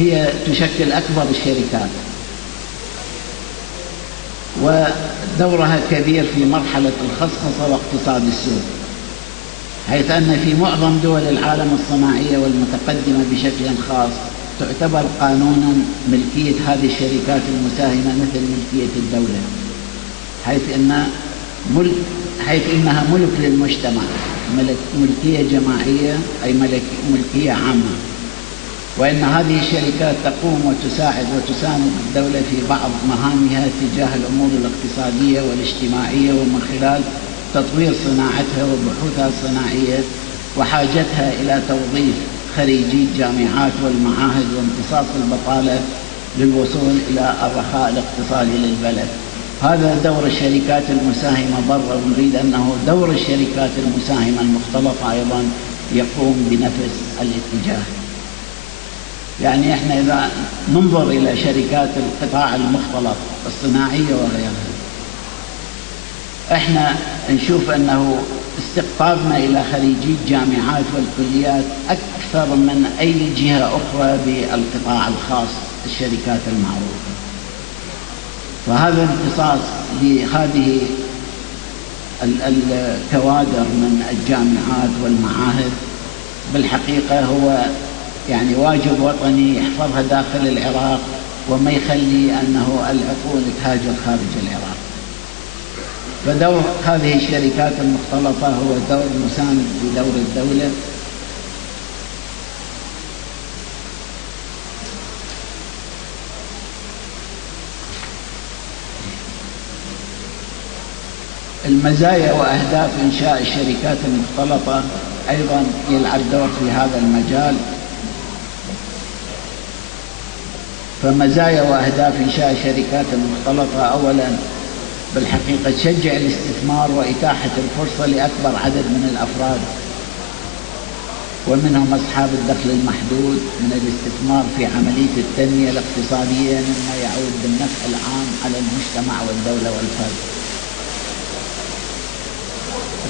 هي تشكل أكبر الشركات، ودورها كبير في مرحلة الخصخصة واقتصاد السوق، حيث أن في معظم دول العالم الصناعية والمتقدمة بشكل خاص تعتبر قانونا ملكية هذه الشركات المساهمة مثل ملكية الدولة، حيث إنها ملك للمجتمع، ملكية جماعية أي ملكية عامة، وإن هذه الشركات تقوم وتساعد وتساند الدولة في بعض مهامها تجاه الأمور الاقتصادية والاجتماعية، ومن خلال تطوير صناعتها وبحوثها الصناعية وحاجتها إلى توظيف خريجي الجامعات والمعاهد وامتصاص البطالة للوصول إلى الرخاء الاقتصادي للبلد. هذا دور الشركات المساهمة برا، ونريد أنه دور الشركات المساهمة المختلطة أيضا يقوم بنفس الاتجاه. يعني احنا إذا ننظر إلى شركات القطاع المختلط الصناعية وغيرها، احنا نشوف أنه استقطابنا إلى خريجي الجامعات والكليات أكثر من أي جهة أخرى بالقطاع الخاص، الشركات المعروفة. فهذا امتصاص لهذه الكوادر من الجامعات والمعاهد بالحقيقة هو يعني واجب وطني يحفظها داخل العراق، وما يخلي أنه العقول تهاجر خارج العراق. فدور هذه الشركات المختلطة هو دور مساند بدور الدولة، المزايا وأهداف إنشاء الشركات المختلطة أيضا يلعب دور في هذا المجال. فمزايا وأهداف إنشاء الشركات المختلطة: أولا بالحقيقة تشجع الاستثمار وإتاحة الفرصة لأكبر عدد من الأفراد ومنهم أصحاب الدخل المحدود من الاستثمار في عملية التنمية الاقتصادية، مما يعود بالنفع العام على المجتمع والدولة والفرد.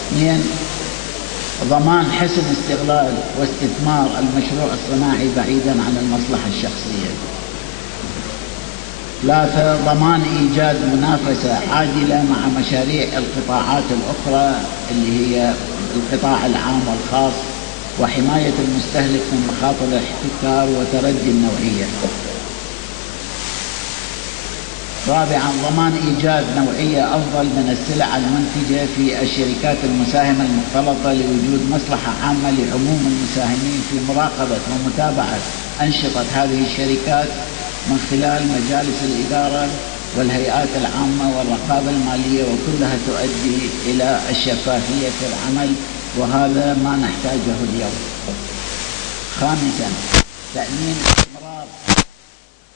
اثنين، ضمان حسن استغلال واستثمار المشروع الصناعي بعيدا عن المصلحة الشخصية. ثلاثة، ضمان إيجاد منافسة عادلة مع مشاريع القطاعات الأخرى اللي هي القطاع العام والخاص، وحماية المستهلك من مخاطر الاحتكار وتردي النوعية. رابعا، ضمان إيجاد نوعية أفضل من السلع المنتجة في الشركات المساهمة المختلطة لوجود مصلحة عامة لعموم المساهمين في مراقبة ومتابعة أنشطة هذه الشركات من خلال مجالس الإدارة والهيئات العامة والرقابة المالية، وكلها تؤدي إلى الشفافية في العمل، وهذا ما نحتاجه اليوم. خامسا، تأمين استمرار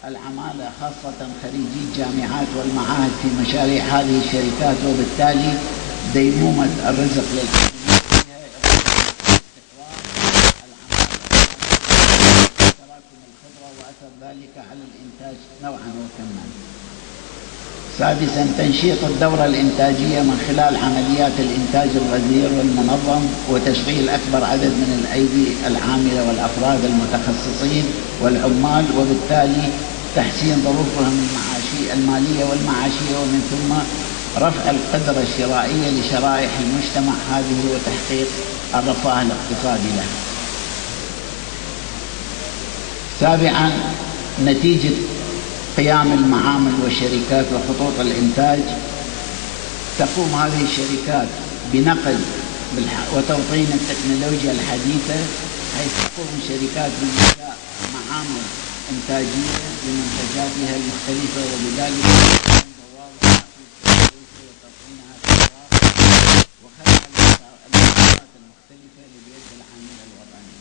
العمالة خاصة خريجي الجامعات والمعاهد في مشاريع هذه الشركات، وبالتالي ديمومة الرزق للعاملين فيها، تراكم الخبرة وأثر ذلك على الإنتاج نوعا وكما. سادسا، تنشيط الدورة الإنتاجية من خلال عمليات الإنتاج الغزير والمنظم وتشغيل أكبر عدد من الأيدي العاملة والأفراد المتخصصين والعمال، وبالتالي تحسين ظروفهم المالية والمعاشية، ومن ثم رفع القدرة الشرائية لشرائح المجتمع هذه وتحقيق الرفاه الاقتصادي له. سابعا، نتيجة قيام المعامل والشركات وخطوط الإنتاج تقوم هذه الشركات بنقل وتوطين التكنولوجيا الحديثة، حيث تقوم الشركات بإنشاء معامل إنتاجية لمنتجاتها المختلفة، وبذلك وتوطينها في وخلق المنتجات المختلفة لبيد العامل الوطني.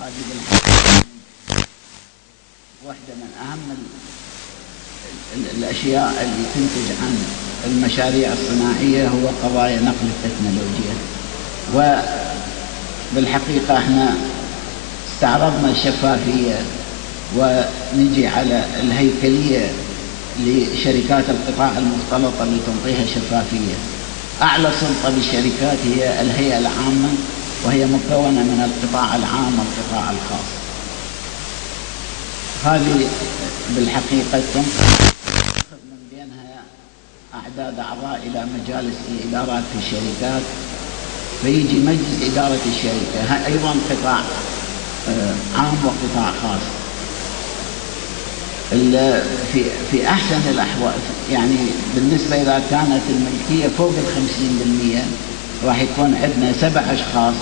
هذه بالحقيقة واحدة من أهم الأشياء اللي تنتج عن المشاريع الصناعية هو قضايا نقل التكنولوجيا. وبالحقيقة احنا استعرضنا الشفافية، ونجي على الهيكلية لشركات القطاع المختلطة اللي تنطيها شفافية. أعلى سلطة بالشركات هي الهيئة العامة، وهي مكونة من القطاع العام والقطاع الخاص. هذه بالحقيقة تأخذ من بينها أعداد أعضاء إلى مجالس الإدارات في الشركات، فيجي مجلس إدارة الشركة أيضا قطاع عام وقطاع خاص. في أحسن الأحوال يعني بالنسبة إذا كانت الملكية فوق 50% راح يكون عندنا 7 أشخاص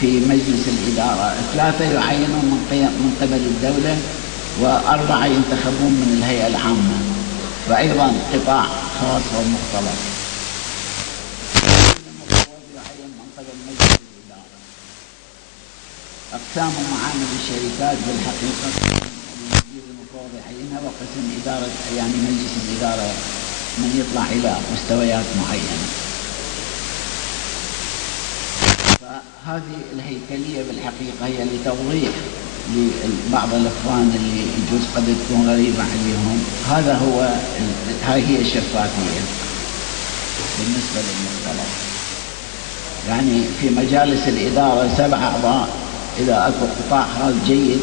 في مجلس الإدارة، 3 يعينون من قبل الدولة و4 ينتخبون من الهيئة العامة، فأيضا قطاع خاص ومختلط يعين من قبل مجلس الإدارة. أقسام ومعامل الشركات بالحقيقة المدير المفوض يعينها، وقسم إدارة يعني مجلس الإدارة من يطلع إلى مستويات معينة. فهذه الهيكلية بالحقيقة هي لتوضيح لبعض الإخوان اللي يجوز قد تكون غريبة عليهم، هاي هي الشفافية بالنسبة للمختلط. يعني في مجالس الإدارة 7 أعضاء، إذا أكو قطاع خاص جيد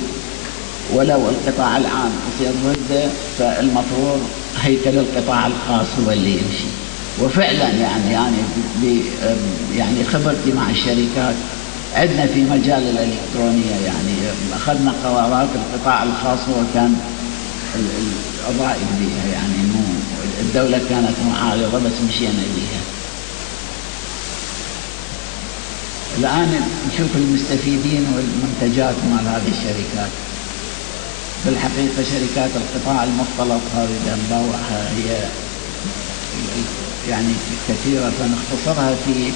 ولو القطاع العام يصير ضده، فالمفروض هيكل القطاع الخاص هو اللي يمشي. وفعلا يعني خبرتي مع الشركات عندنا في مجال الإلكترونية، يعني أخذنا قرارات القطاع الخاص هو كان الرائد بها، يعني مو الدولة كانت معارضة بس مشينا بها. الآن نشوف المستفيدين والمنتجات مال هذه الشركات. بالحقيقة شركات القطاع المختلط هذه بنبوعها هي يعني كثيرة، فنختصرها في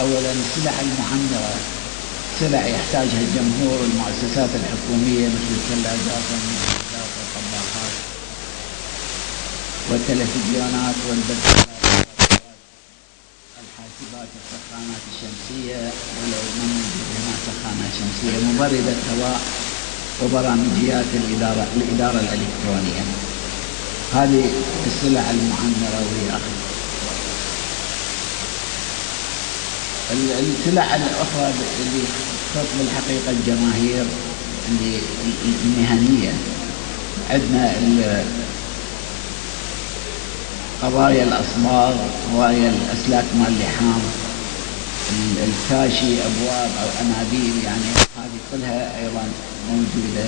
أولا السلع المعمرة، سلع يحتاجها الجمهور والمؤسسات الحكومية مثل الثلاجات والمنتجات والطباخات والتلفزيونات والبدلات الحاسبات السخانات الشمسية، ولو ما موجود هنا سخانات شمسية، مبردة هواء، وبرامجيات الإدارة الإلكترونية. هذه السلع المعمرة وهي أخذ. السلع الأخرى اللي تخص بالحقيقة الجماهير اللي المهنية، عندنا قضايا الأصباغ، قضايا الأسلاك مال اللحام، الكاشي، أبواب أو أنابيب، يعني هذه كلها أيضا موجودة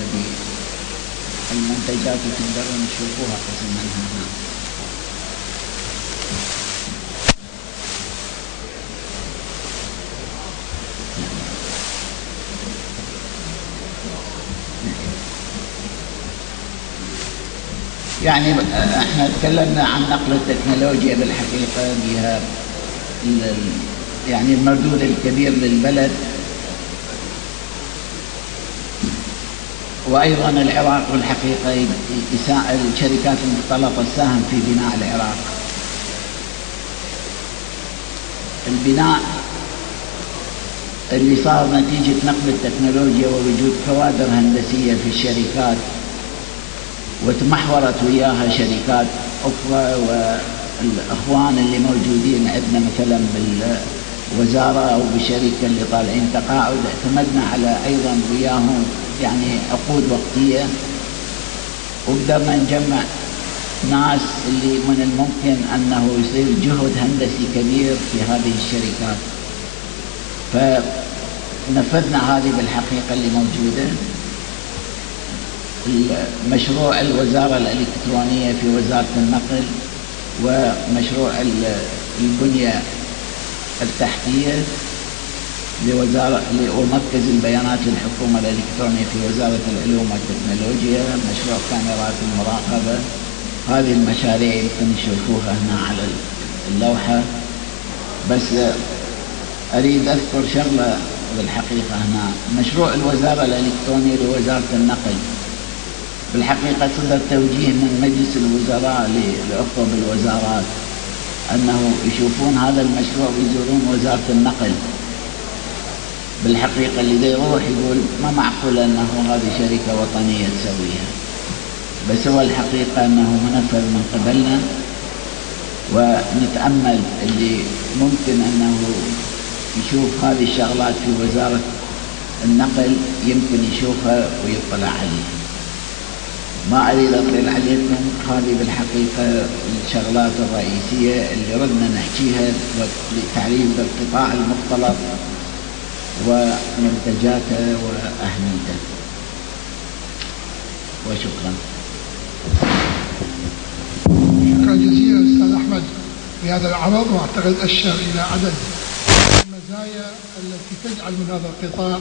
بالمنتجات وتقدرون تشوفوها قسم منها هنا. يعني احنا تكلمنا عن نقل التكنولوجيا بالحقيقة بها يعني المردود الكبير للبلد، وأيضا العراق بالحقيقة الشركات المختلطة تساهم في بناء العراق. البناء اللي صار نتيجة نقل التكنولوجيا ووجود كوادر هندسية في الشركات، وتمحورت وياها شركات أخرى، والإخوان اللي موجودين عندنا مثلا بالوزارة أو بالشركة اللي طالعين تقاعد، اعتمدنا على أيضا وياهم يعني عقود وقتية، وقدرنا نجمع ناس اللي من الممكن أنه يصير جهد هندسي كبير في هذه الشركات، فنفذنا هذه بالحقيقة اللي موجودة. مشروع الوزارة الإلكترونية في وزارة النقل، ومشروع البنية التحتية ومركز البيانات للحكومة الإلكترونية في وزارة العلوم والتكنولوجيا، مشروع كاميرات المراقبة. هذه المشاريع يمكن تشوفوها هنا على اللوحة، بس أريد أذكر شغلة بالحقيقة هنا. مشروع الوزارة الإلكترونية لوزارة النقل بالحقيقة صدر توجيه من مجلس الوزراء للأخوة بالوزارات أنه يشوفون هذا المشروع ويزورون وزارة النقل. بالحقيقة اللي يروح يقول ما معقول أنه هذه شركة وطنية تسويها، بس هو الحقيقة أنه منفذ من قبلنا، ونتأمل اللي ممكن أنه يشوف هذه الشغلات في وزارة النقل يمكن يشوفها ويطلع عليها. ما أريد أطيل عليكم، هذه بالحقيقة الشغلات الرئيسية اللي ردنا نحكيها لتعريف القطاع المختلط ومنتجاته وأهميته. وشكرا. شكرا جزيلا أستاذ أحمد بهذا العرض، وأعتقد أشر إلى عدد المزايا التي تجعل من هذا القطاع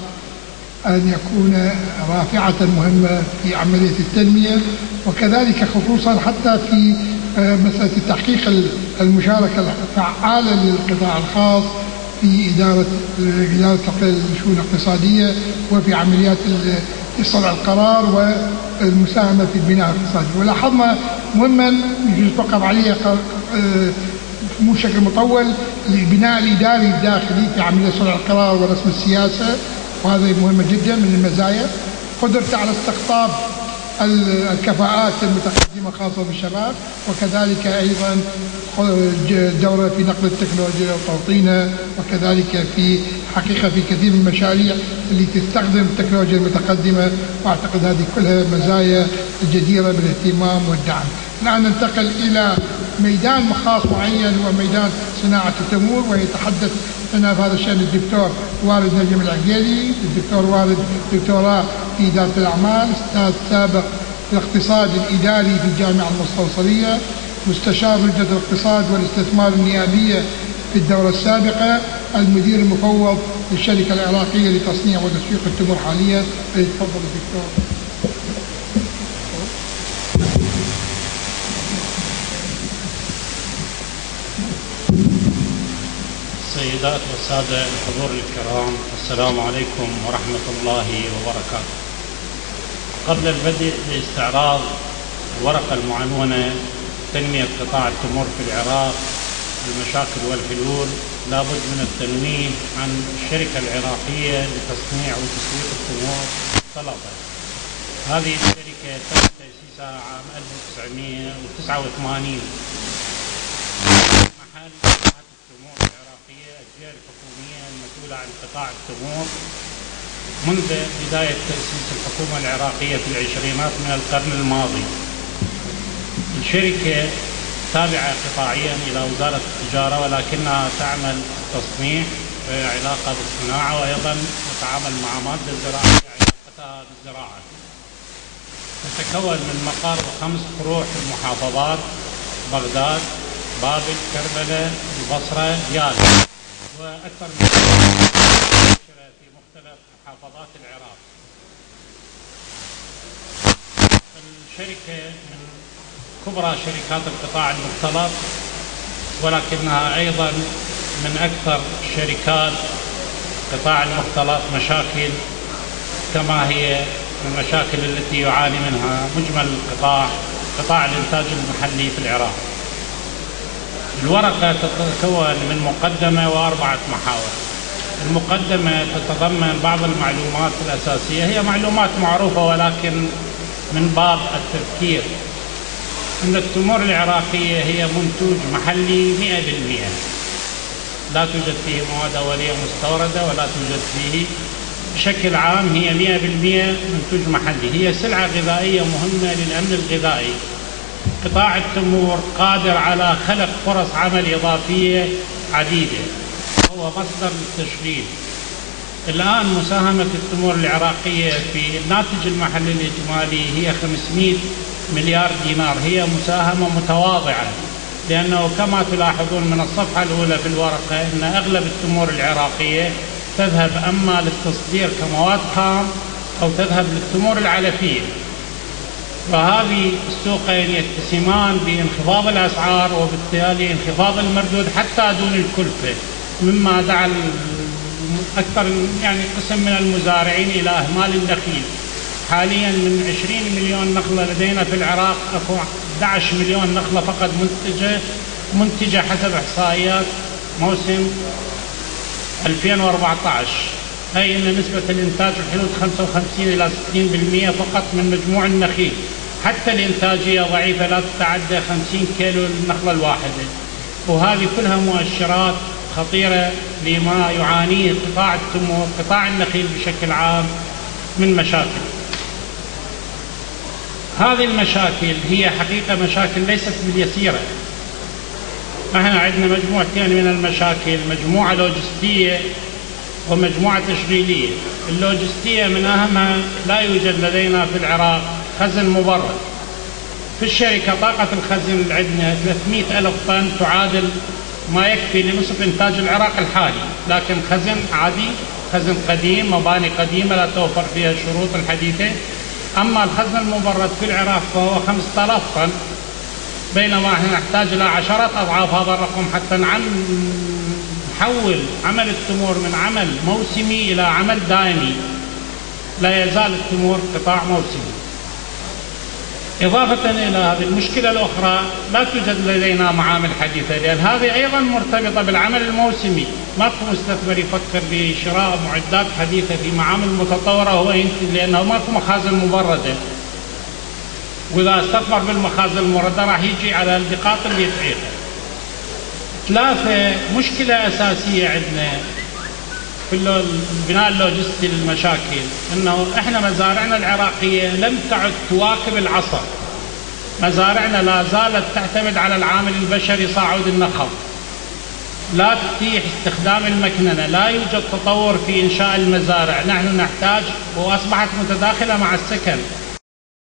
أن يكون رافعة مهمة في عملية التنمية، وكذلك خصوصا حتى في مسألة تحقيق المشاركة الفعالة للقطاع الخاص في إدارة الشؤون الاقتصادية وفي عمليات صنع القرار والمساهمة في البناء الاقتصادي. ولاحظنا مهما يتوقف عليه مو بشكل مطول البناء الإداري الداخلي في عملية صنع القرار ورسم السياسة، وهذا مهمة جدا من المزايا. قدرته على استقطاب الكفاءات المتقدمة خاصة بالشباب، وكذلك أيضا دوره في نقل التكنولوجيا وتوطينها، وكذلك في حقيقة في كثير من المشاريع اللي تستخدم التكنولوجيا المتقدمة، وأعتقد هذه كلها مزايا جديرة بالاهتمام والدعم. الآن ننتقل إلى ميدان خاص معين وميدان صناعة التمور، ويتحدث لنا في هذا الشأن الدكتور والد نجم العقيلي، الدكتور والد دكتوراه في إدارة الأعمال، أستاذ سابق في الاقتصاد الإداري في الجامعة المستوصلية، مستشار لجنة الاقتصاد والاستثمار النيابية في الدورة السابقة، المدير المفوض للشركة العراقية لتصنيع وتسويق التمور حاليا. تفضل الدكتور. السيدات والسادة الحضور الكرام، السلام عليكم ورحمة الله وبركاته. قبل البدء باستعراض الورقة المعنونة تنمية قطاع التمور في العراق، المشاكل والحلول، لابد من التنويه عن الشركة العراقية لتصنيع وتسويق التمور المختلطة. هذه الشركة تم تأسيسها عام 1989 محل التمور العراقية، الجهة الحكومية المسؤولة عن قطاع التمور منذ بداية تأسيس الحكومة العراقية في العشرينات من القرن الماضي. الشركة تابعة قطاعيا إلى وزارة التجارة، ولكنها تعمل تصنيع علاقة بالصناعة، وأيضا تتعامل مع مادة الزراعية علاقتها بالزراعة. تتكون من مقر و5 فروع في المحافظات: بغداد، بابل، كربلاء، البصرة، ديالى، وأكثر من في مختلف محافظات العراق. الشركة من كبرى شركات القطاع المختلط، ولكنها أيضا من أكثر شركات القطاع المختلط مشاكل، كما هي المشاكل التي يعاني منها مجمل قطاع الإنتاج المحلي في العراق. الورقة تتكون من مقدمة و4 محاور. المقدمة تتضمن بعض المعلومات الأساسية، هي معلومات معروفة ولكن من باب التذكير، أن التمور العراقية هي منتوج محلي 100%، لا توجد فيه مواد أولية مستوردة ولا توجد فيه، بشكل عام هي 100% منتوج محلي. هي سلعة غذائية مهمة للأمن الغذائي. قطاع التمور قادر على خلق فرص عمل إضافية عديدة، هو مصدر للتشغيل. الآن مساهمة التمور العراقية في الناتج المحلي الإجمالي هي 500 مليار دينار. هي مساهمة متواضعة، لأنه كما تلاحظون من الصفحة الأولى في الورقة أن أغلب التمور العراقية تذهب أما للتصدير كمواد خام أو تذهب للتمور العلفية، فهذه السوقين يتسمان بانخفاض الأسعار وبالتالي انخفاض المردود حتى دون الكلفة، مما دعا أكثر قسم من المزارعين إلى إهمال النخيل. حاليا من 20 مليون نخلة لدينا في العراق 11 مليون نخلة فقط منتجة حسب إحصائيات موسم 2014، أي أن نسبة الإنتاج في حدود 55 إلى 60% فقط من مجموع النخيل. حتى الإنتاجية ضعيفة، لا تتعدى 50 كيلو للنخلة الواحدة. وهذه كلها مؤشرات خطيرة لما يعانيه قطاع التمور، قطاع النخيل بشكل عام، من مشاكل. هذه المشاكل هي حقيقة مشاكل ليست باليسيرة. احنا عندنا مجموعتين من المشاكل، مجموعة لوجستية ومجموعة تشغيلية. اللوجستية من أهمها لا يوجد لدينا في العراق خزن مبرد. في الشركة طاقة الخزن اللي عندنا 300 ألف طن، تعادل ما يكفي لنصف إنتاج العراق الحالي، لكن خزن عادي، خزن قديم، مباني قديمة لا توفر فيها الشروط الحديثة. أما الخزن المبرد في العراق فهو 5000 طن، بينما احنا نحتاج إلى 10 أضعاف هذا الرقم حتى نحول عمل التمور من عمل موسمي إلى عمل دائمي. لا يزال التمور قطاع موسمي. إضافة إلى هذه المشكلة الأخرى، لا توجد لدينا معامل حديثة، لأن هذه أيضا مرتبطة بالعمل الموسمي. ماكو مستثمر يفكر بشراء معدات حديثة في معامل متطورة هو ينتج، لأنه ماكو مخازن مبردة، وإذا استثمر بالمخازن المبردة راح يجي على النقاط اللي تعيقها. ثلاثة، مشكلة أساسية عندنا في البناء اللوجستي للمشاكل، انه احنا مزارعنا العراقيه لم تعد تواكب العصر. مزارعنا لا زالت تعتمد على العامل البشري صاعد النخل، لا تتيح استخدام المكننه، لا يوجد تطور في انشاء المزارع. نحن نحتاج، واصبحت متداخله مع السكن،